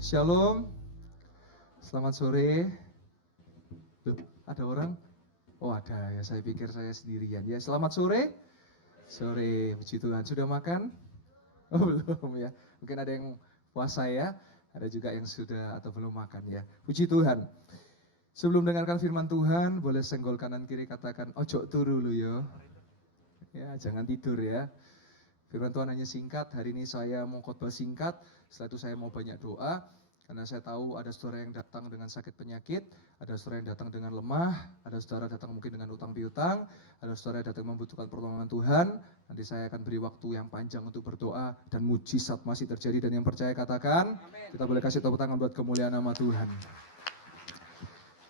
Shalom, selamat sore. Ada orang? Oh ada ya, saya pikir saya sendirian. Ya selamat sore. Sore, puji Tuhan. Sudah makan? Oh belum ya. Mungkin ada yang puasa ya. Ada juga yang sudah atau belum makan ya. Puji Tuhan. Sebelum dengarkan firman Tuhan, boleh senggol kanan kiri katakan, ojo turu lu yo. Ya jangan tidur ya. Firman Tuhan hanya singkat, hari ini saya mau khotbah singkat, setelah itu saya mau banyak doa, karena saya tahu ada saudara yang datang dengan sakit penyakit, ada saudara yang datang dengan lemah, ada saudara datang mungkin dengan utang piutang, ada saudara yang datang membutuhkan pertolongan Tuhan. Nanti saya akan beri waktu yang panjang untuk berdoa, dan mujizat masih terjadi, dan yang percaya katakan, kita boleh kasih tepuk tangan buat kemuliaan nama Tuhan.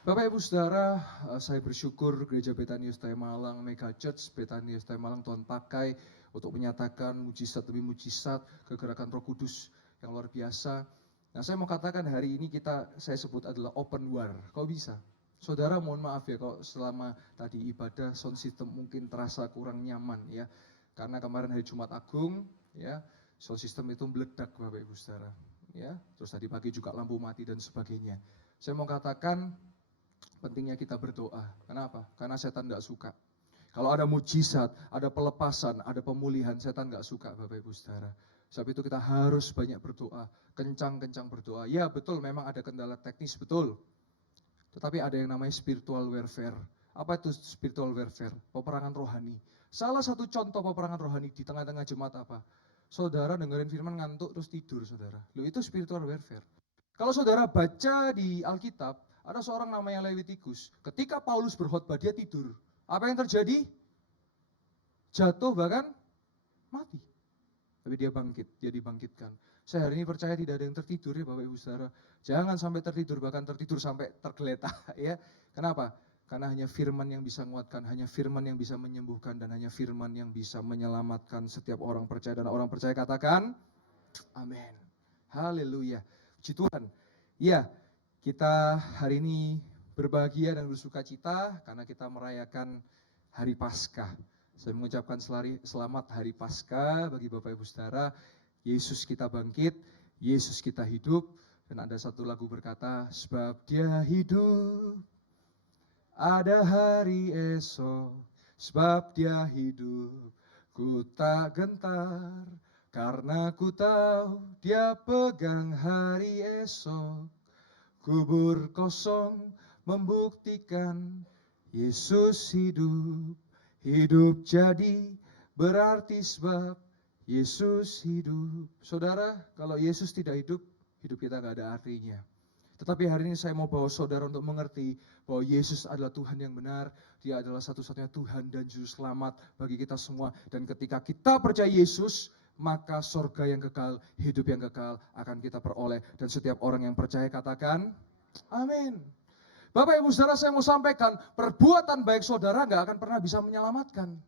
Bapak Ibu Saudara, saya bersyukur Gereja Betania Utai Malang, Mega Church Betania Utai Malang Tuhan pakai untuk menyatakan mujizat demi mujizat, kegerakan Roh Kudus yang luar biasa. Nah saya mau katakan hari ini saya sebut adalah open war. Kok bisa? Saudara mohon maaf ya kalau selama tadi ibadah sound system mungkin terasa kurang nyaman ya. Karena kemarin hari Jumat Agung ya, sound system itu meledak Bapak Ibu Saudara. Ya, terus tadi pagi juga lampu mati dan sebagainya. Saya mau katakan pentingnya kita berdoa. Kenapa? Karena setan tidak suka. Kalau ada mujizat, ada pelepasan, ada pemulihan, setan nggak suka Bapak Ibu Saudara. Sebab itu kita harus banyak berdoa, kencang-kencang berdoa. Ya betul memang ada kendala teknis, betul. Tetapi ada yang namanya spiritual warfare. Apa itu spiritual warfare? Peperangan rohani. Salah satu contoh peperangan rohani di tengah-tengah jemaat apa? Saudara dengerin firman ngantuk terus tidur saudara. Loh itu spiritual warfare. Kalau saudara baca di Alkitab, ada seorang namanya Levitikus. Ketika Paulus berkhotbah dia tidur. Apa yang terjadi? Jatuh bahkan mati. Tapi dia bangkit, dia dibangkitkan. Saya hari ini percaya tidak ada yang tertidur ya Bapak Ibu Saudara. Jangan sampai tertidur, bahkan tertidur sampai tergeletak ya. Kenapa? Karena hanya firman yang bisa menguatkan, hanya firman yang bisa menyembuhkan, dan hanya firman yang bisa menyelamatkan setiap orang percaya. Dan orang percaya katakan, amin. Haleluya. Puji Tuhan. Ya, kita hari ini berbahagia dan bersuka cita karena kita merayakan Hari Paskah. Saya mengucapkan selamat Hari Paskah bagi Bapak Ibu Saudara. Yesus kita bangkit, Yesus kita hidup. Dan ada satu lagu berkata, sebab dia hidup, ada hari esok. Sebab dia hidup, ku tak gentar. Karena ku tahu dia pegang hari esok. Kubur kosong membuktikan Yesus hidup. Hidup jadi berarti sebab Yesus hidup. Saudara, kalau Yesus tidak hidup, hidup kita gak ada artinya. Tetapi hari ini saya mau bawa saudara untuk mengerti bahwa Yesus adalah Tuhan yang benar. Dia adalah satu-satunya Tuhan dan Juru Selamat bagi kita semua. Dan ketika kita percaya Yesus, maka sorga yang kekal, hidup yang kekal akan kita peroleh. Dan setiap orang yang percaya katakan, amin. Bapak Ibu Saudara, saya mau sampaikan, perbuatan baik saudara gak akan pernah bisa menyelamatkan.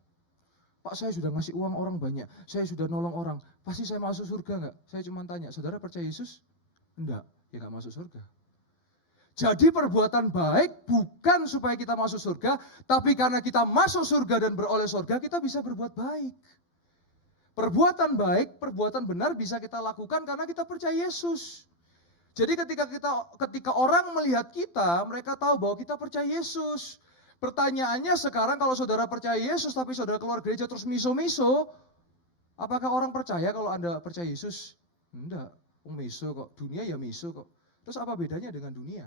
Pak, saya sudah ngasih uang orang banyak, saya sudah nolong orang, pasti saya masuk surga gak? Saya cuma tanya, saudara percaya Yesus? Enggak, ya gak masuk surga. Jadi perbuatan baik bukan supaya kita masuk surga, tapi karena kita masuk surga dan beroleh surga, kita bisa berbuat baik. Perbuatan baik, perbuatan benar bisa kita lakukan karena kita percaya Yesus. Jadi ketika orang melihat kita, mereka tahu bahwa kita percaya Yesus. Pertanyaannya sekarang kalau saudara percaya Yesus tapi saudara keluar gereja terus miso-miso, apakah orang percaya kalau Anda percaya Yesus? Enggak, miso kok, dunia ya miso kok. Terus apa bedanya dengan dunia?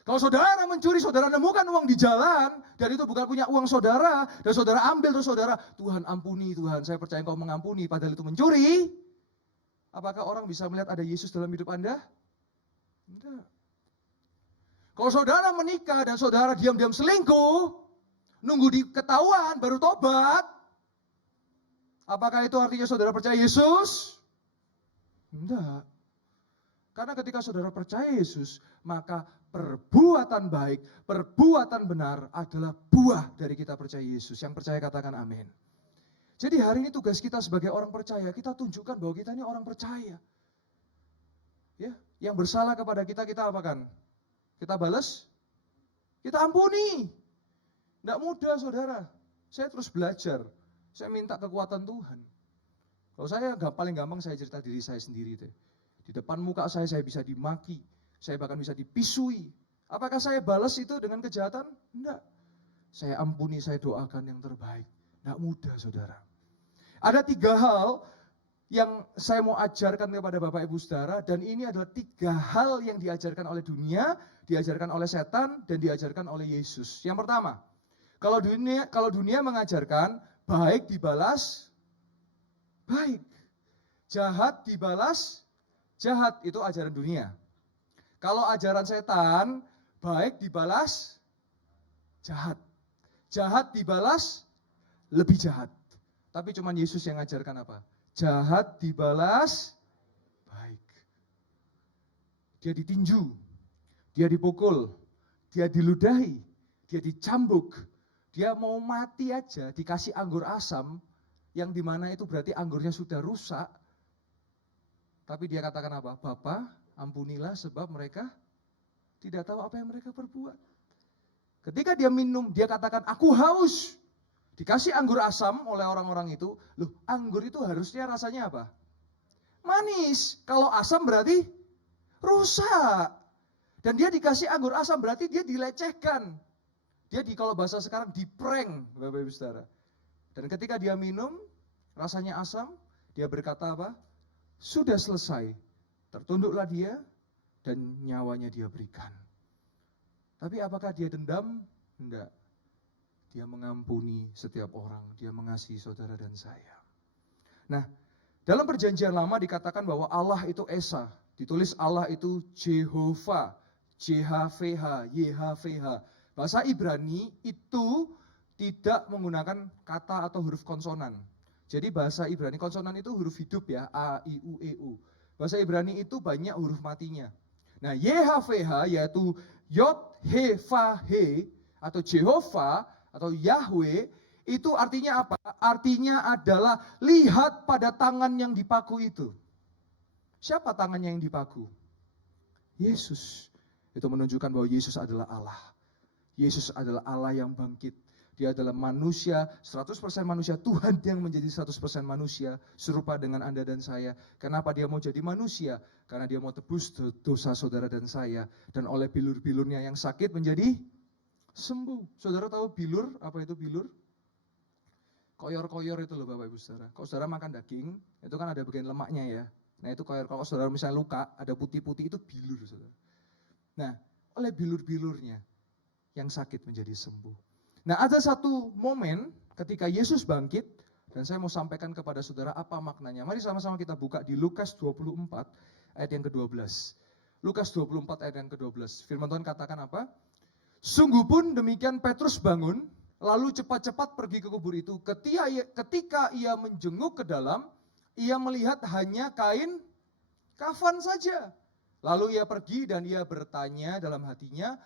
Kalau saudara mencuri, saudara nemukan uang di jalan, dan itu bukan punya uang saudara, dan saudara ambil terus saudara, Tuhan ampuni Tuhan, saya percaya Engkau mengampuni, padahal itu mencuri. Apakah orang bisa melihat ada Yesus dalam hidup Anda? Enggak. Kalau saudara menikah dan saudara diam-diam selingkuh, nunggu diketahuan baru tobat, apakah itu artinya saudara percaya Yesus? Enggak. Karena ketika saudara percaya Yesus, maka perbuatan baik, perbuatan benar adalah buah dari kita percaya Yesus. Yang percaya katakan amin. Jadi hari ini tugas kita sebagai orang percaya, kita tunjukkan bahwa kita ini orang percaya. Ya, yang bersalah kepada kita apakan? Kita balas, kita ampuni. Tidak mudah saudara. Saya terus belajar. Saya minta kekuatan Tuhan. Kalau saya paling gampang saya cerita diri saya sendiri deh. Di depan muka saya bisa dimaki, saya bahkan bisa dipisui. Apakah saya balas itu dengan kejahatan? Enggak. Saya ampuni, saya doakan yang terbaik. Enggak mudah, saudara. Ada 3 hal yang saya mau ajarkan kepada Bapak Ibu Saudara, dan ini adalah 3 hal yang diajarkan oleh dunia, diajarkan oleh setan, dan diajarkan oleh Yesus. Yang pertama, kalau dunia mengajarkan baik dibalas baik, jahat dibalas jahat, itu ajaran dunia. Kalau ajaran setan, baik dibalas jahat, jahat dibalas lebih jahat. Tapi cuma Yesus yang ngajarkan apa? Jahat dibalas baik. Dia ditinju, dia dipukul, dia diludahi, dia dicambuk, dia mau mati aja dikasih anggur asam, yang dimana itu berarti anggurnya sudah rusak. Tapi dia katakan apa? Bapa, ampunilah sebab mereka tidak tahu apa yang mereka perbuat. Ketika dia minum, dia katakan, aku haus. Dikasih anggur asam oleh orang-orang itu. Loh, anggur itu harusnya rasanya apa? Manis. Kalau asam berarti rusak. Dan dia dikasih anggur asam berarti dia dilecehkan. Dia kalau bahasa sekarang diprank, Bapak Ibu Saudara. Dan ketika dia minum, rasanya asam, dia berkata apa? Sudah selesai. Tertunduklah dia dan nyawanya dia berikan. Tapi apakah dia dendam? Enggak. Dia mengampuni setiap orang, dia mengasihi saudara dan saya. Nah, dalam perjanjian lama dikatakan bahwa Allah itu Esa. Ditulis Allah itu Jehovah, JHVH, YHVH. Bahasa Ibrani itu tidak menggunakan kata atau huruf konsonan. Jadi bahasa Ibrani konsonan itu huruf hidup ya, A, I, U, E, U. Bahasa Ibrani itu banyak huruf matinya. Nah, YHVH yaitu Yod, He, Fa, He atau Jehovah atau Yahweh, itu artinya apa? Artinya adalah lihat pada tangan yang dipaku itu. Siapa tangannya yang dipaku? Yesus. Itu menunjukkan bahwa Yesus adalah Allah. Yesus adalah Allah yang bangkit. Dia adalah manusia, 100% manusia, Tuhan yang menjadi 100% manusia, serupa dengan Anda dan saya. Kenapa dia mau jadi manusia? Karena dia mau tebus dosa saudara dan saya. Dan oleh bilur-bilurnya yang sakit menjadi sembuh. Saudara tahu bilur? Apa itu bilur? Koyor-koyor itu loh Bapak Ibu Saudara. Kalau saudara makan daging, itu kan ada bagian lemaknya ya. Nah itu koyor, kalau saudara misalnya luka, ada putih-putih, itu bilur saudara. Nah, oleh bilur-bilurnya yang sakit menjadi sembuh. Nah ada satu momen ketika Yesus bangkit, dan saya mau sampaikan kepada saudara apa maknanya. Mari sama-sama kita buka di Lukas 24 ayat yang ke-12. Lukas 24 ayat yang ke-12. Firman Tuhan katakan apa? Sungguh pun demikian Petrus bangun, lalu cepat-cepat pergi ke kubur itu. Ketika ia menjenguk ke dalam, ia melihat hanya kain kafan saja. Lalu ia pergi dan ia bertanya dalam hatinya,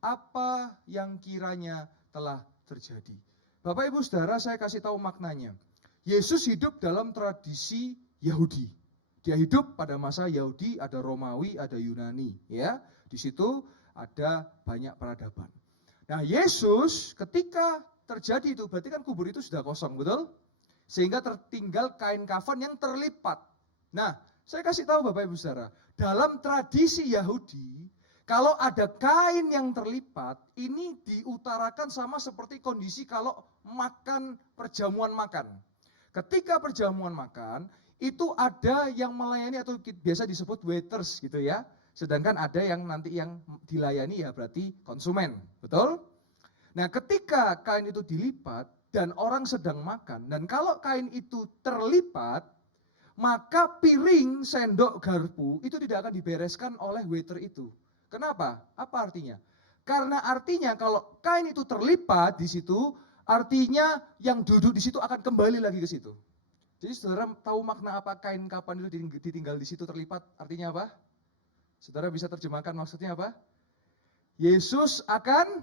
apa yang kiranya telah terjadi. Bapak Ibu Saudara, saya kasih tahu maknanya. Yesus hidup dalam tradisi Yahudi. Dia hidup pada masa Yahudi, ada Romawi, ada Yunani, ya. Di situ ada banyak peradaban. Nah, Yesus ketika terjadi itu, berarti kan kubur itu sudah kosong, betul? Sehingga tertinggal kain kafan yang terlipat. Nah, saya kasih tahu Bapak Ibu Saudara, dalam tradisi Yahudi, kalau ada kain yang terlipat, ini diutarakan sama seperti kondisi kalau makan perjamuan makan. Ketika perjamuan makan, itu ada yang melayani atau biasa disebut waiters gitu ya. Sedangkan ada yang nanti yang dilayani ya berarti konsumen, betul? Nah ketika kain itu dilipat dan orang sedang makan, dan kalau kain itu terlipat, maka piring, sendok, garpu itu tidak akan dibereskan oleh waiter itu. Kenapa? Apa artinya? Karena artinya kalau kain itu terlipat di situ, artinya yang duduk di situ akan kembali lagi ke situ. Jadi saudara tahu makna apa kain kapan itu ditinggal di situ terlipat? Artinya apa? Saudara bisa terjemahkan maksudnya apa? Yesus akan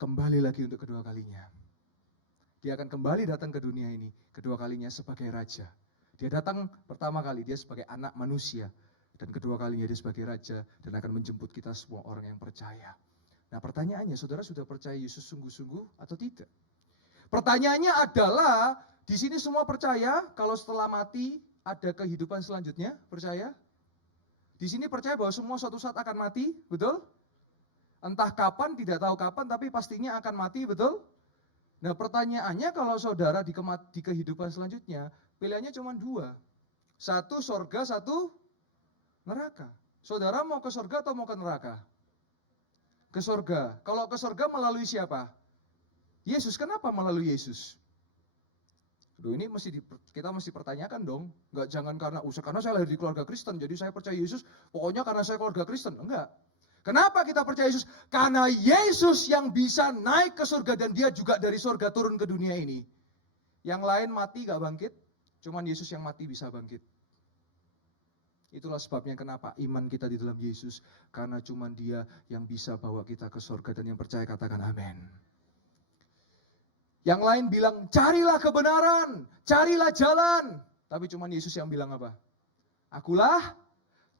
kembali lagi untuk kedua kalinya. Dia akan kembali datang ke dunia ini kedua kalinya sebagai raja. Dia datang pertama kali dia sebagai anak manusia. Dan kedua kalinya dia sebagai raja dan akan menjemput kita semua orang yang percaya. Nah pertanyaannya, saudara sudah percaya Yesus sungguh-sungguh atau tidak? Pertanyaannya adalah, di sini semua percaya kalau setelah mati ada kehidupan selanjutnya? Percaya? Di sini percaya bahwa semua suatu saat akan mati, betul? Entah kapan, tidak tahu kapan, tapi pastinya akan mati, betul? Nah pertanyaannya kalau saudara di kehidupan selanjutnya, pilihannya cuma dua. Satu sorga, satu neraka. Saudara mau ke sorga atau mau ke neraka? Ke sorga. Kalau ke sorga melalui siapa? Yesus. Kenapa melalui Yesus? Aduh, ini kita mesti pertanyakan dong. Enggak, jangan karena saya lahir di keluarga Kristen, jadi saya percaya Yesus, pokoknya karena saya keluarga Kristen. Enggak. Kenapa kita percaya Yesus? Karena Yesus yang bisa naik ke surga dan dia juga dari surga turun ke dunia ini. Yang lain mati gak bangkit, cuman Yesus yang mati bisa bangkit. Itulah sebabnya kenapa iman kita di dalam Yesus, karena cuman dia yang bisa bawa kita ke surga, dan yang percaya katakan amin. Yang lain bilang, carilah kebenaran, carilah jalan. Tapi cuma Yesus yang bilang apa? Akulah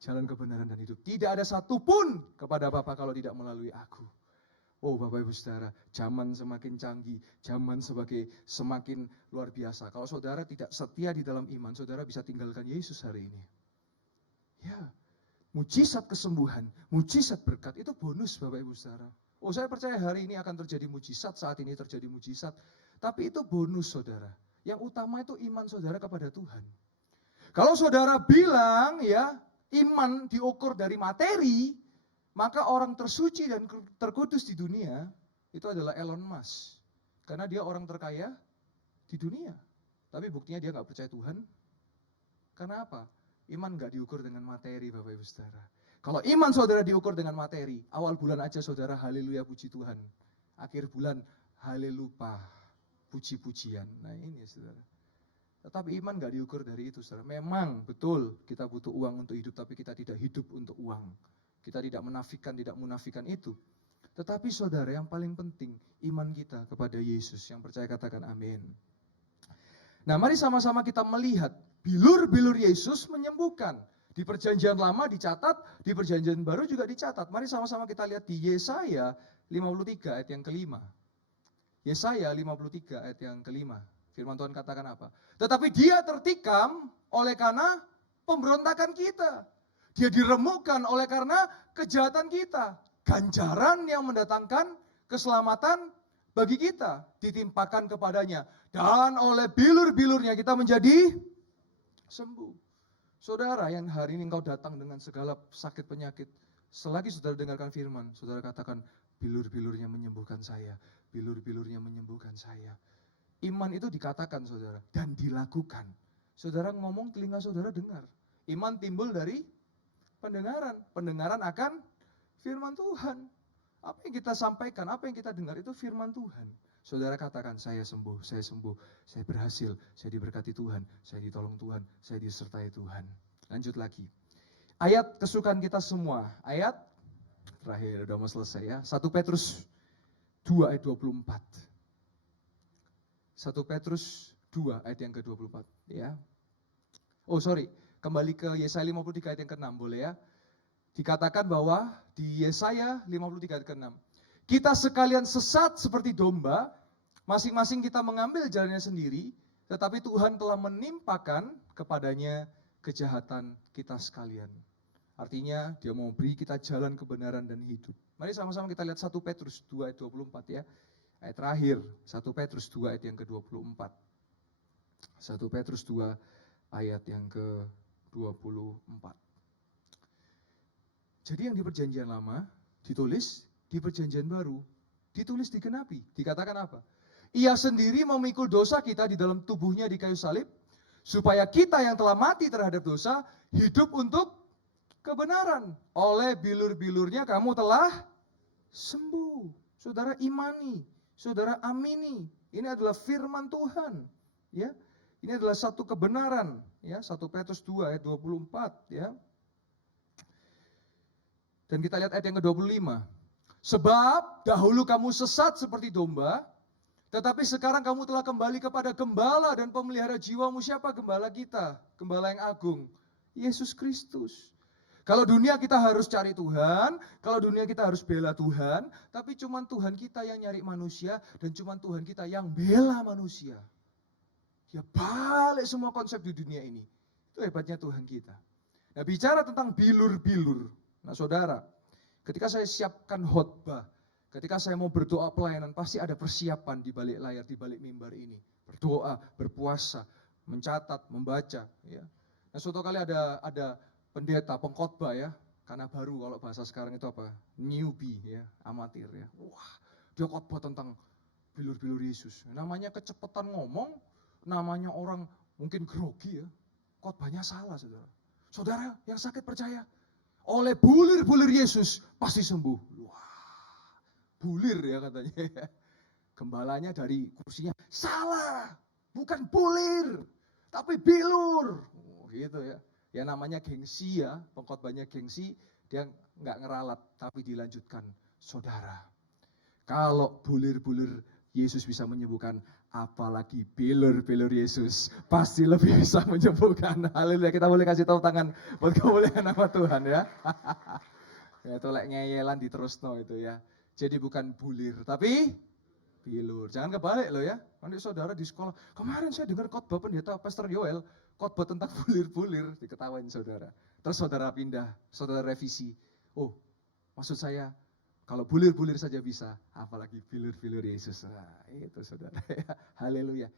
jalan kebenaran dan hidup. Tidak ada satupun kepada Bapa kalau tidak melalui aku. Oh Bapak Ibu Saudara, zaman semakin canggih, zaman semakin luar biasa. Kalau saudara tidak setia di dalam iman, saudara bisa tinggalkan Yesus hari ini. Ya, mujizat kesembuhan, mujizat berkat, itu bonus Bapak Ibu Saudara. Oh saya percaya hari ini akan terjadi mujizat, saat ini terjadi mujizat. Tapi itu bonus saudara. Yang utama itu iman saudara kepada Tuhan. Kalau saudara bilang ya, iman diukur dari materi, maka orang tersuci dan terkudus di dunia, itu adalah Elon Musk. Karena dia orang terkaya di dunia. Tapi buktinya dia gak percaya Tuhan. Karena apa? Iman gak diukur dengan materi Bapak Ibu Saudara. Kalau iman saudara diukur dengan materi, awal bulan aja saudara haleluya puji Tuhan. Akhir bulan haleluya puji-pujian. Nah ini saudara. Tetapi iman gak diukur dari itu saudara. Memang betul kita butuh uang untuk hidup, tapi kita tidak hidup untuk uang. Kita tidak munafikan itu. Tetapi saudara yang paling penting, iman kita kepada Yesus. Yang percaya katakan amin. Nah mari sama-sama kita melihat bilur-bilur Yesus menyembuhkan. Di perjanjian lama dicatat, di perjanjian baru juga dicatat. Mari sama-sama kita lihat di Yesaya 53 ayat yang kelima. Yesaya 53 ayat yang kelima. Firman Tuhan katakan apa? Tetapi dia tertikam oleh karena pemberontakan kita. Dia diremukkan oleh karena kejahatan kita. Ganjaran yang mendatangkan keselamatan bagi kita ditimpakan kepadanya. Dan oleh bilur-bilurnya kita menjadi sembuh. Saudara yang hari ini engkau datang dengan segala sakit penyakit, selagi saudara dengarkan firman, saudara katakan, bilur-bilurnya menyembuhkan saya, bilur-bilurnya menyembuhkan saya. Iman itu dikatakan saudara, dan dilakukan. Saudara ngomong, telinga saudara dengar. Iman timbul dari pendengaran. Pendengaran akan firman Tuhan. Apa yang kita sampaikan, apa yang kita dengar, itu firman Tuhan. Saudara katakan, saya sembuh, saya berhasil, saya diberkati Tuhan, saya ditolong Tuhan, saya disertai Tuhan. Lanjut lagi. Ayat kesukaan kita semua, ayat terakhir, udah mau selesai ya. 1 Petrus 2 ayat 24. 1 Petrus 2 ayat yang ke-24. Ya. Oh sorry, kembali ke Yesaya 53 ayat yang ke-6, boleh ya. Dikatakan bahwa di Yesaya 53 ayat ke-6. Kita sekalian sesat seperti domba, masing-masing kita mengambil jalannya sendiri, tetapi Tuhan telah menimpakan kepadanya kejahatan kita sekalian. Artinya dia mau beri kita jalan kebenaran dan hidup. Mari sama-sama kita lihat 1 Petrus 2 ayat 24 ya. Ayat terakhir, 1 Petrus 2 ayat yang ke-24. 1 Petrus 2 ayat yang ke-24. Jadi yang di perjanjian lama ditulis, di perjanjian baru ditulis digenapi. Dikatakan apa? Ia sendiri memikul dosa kita di dalam tubuhnya di kayu salib, supaya kita yang telah mati terhadap dosa, hidup untuk kebenaran. Oleh bilur-bilurnya kamu telah sembuh. Saudara imani, saudara amini. Ini adalah firman Tuhan. Ya, ini adalah satu kebenaran. Ya, 1 Petrus 2 ayat 24. Ya. Dan kita lihat ayat yang ke-25. Sebab dahulu kamu sesat seperti domba, tetapi sekarang kamu telah kembali kepada gembala dan pemelihara jiwamu. Siapa gembala kita? Gembala yang agung, Yesus Kristus. Kalau dunia kita harus cari Tuhan, kalau dunia kita harus bela Tuhan, tapi cuman Tuhan kita yang nyari manusia, dan cuman Tuhan kita yang bela manusia. Dia balik semua konsep di dunia ini. Itu hebatnya Tuhan kita. Nah, bicara tentang bilur-bilur. Nah, saudara, ketika saya siapkan khotbah, ketika saya mau berdoa pelayanan, pasti ada persiapan di balik layar, di balik mimbar ini. Berdoa, berpuasa, mencatat, membaca. Ya. Nah, suatu kali ada pendeta, pengkhotbah ya, karena baru kalau bahasa sekarang itu apa? Newbie ya, amatir ya. Wah, dia khotbah tentang bilur-bilur Yesus. Namanya kecepatan ngomong, namanya orang mungkin grogi ya. Khotbahnya salah, saudara. Saudara yang sakit percaya, oleh bulir-bulir Yesus pasti sembuh. Wah, bulir ya katanya. Gembalanya dari kursinya, salah, bukan bulir, tapi bilur. Oh, gitu ya. Ya namanya gengsi ya, pengkhotbahnya gengsi, dia nggak ngeralat, tapi dilanjutkan. Saudara, kalau bulir-bulir Yesus bisa menyembuhkan, apalagi bilur-bilur Yesus pasti lebih bisa menyembuhkan. Haleluya, kita boleh kasih tahu tangan buat kemuliaan nama Tuhan ya. Ya itu lek ngeyelan diterusno itu ya. Jadi bukan bulir, tapi bilur. Jangan kebalik loh ya. Nanti saudara di sekolah, kemarin saya dengar khotbah pendeta Pastor Yoel, khotbah tentang bulir-bulir, diketawain saudara. Terus saudara pindah, saudara revisi. Oh, maksud saya kalau bulir-bulir saja bisa, apalagi bilur-bilur Yesus. Nah, itu saudara ya. Haleluya.